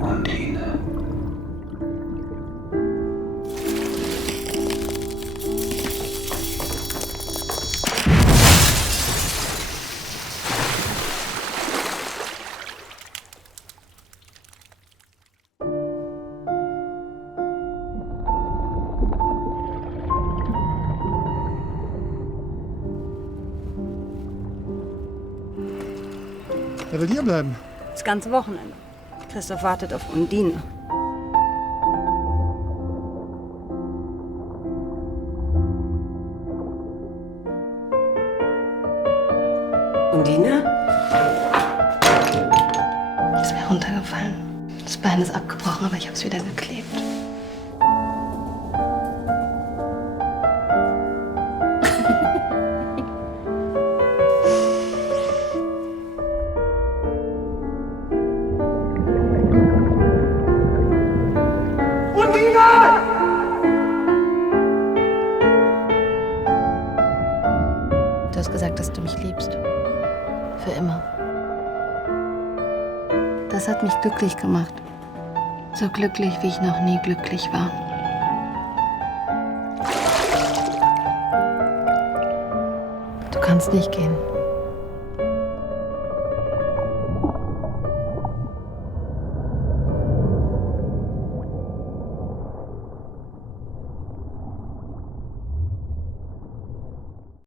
Undine. Er will hier bleiben. Das ganze Wochenende. Christoph wartet auf Undine. Undine? Ist mir runtergefallen. Das Bein ist abgebrochen, aber ich habe es wieder geklebt. Du hast gesagt, dass du mich liebst. Für immer. Das hat mich glücklich gemacht. So glücklich, wie ich noch nie glücklich war. Du kannst nicht gehen.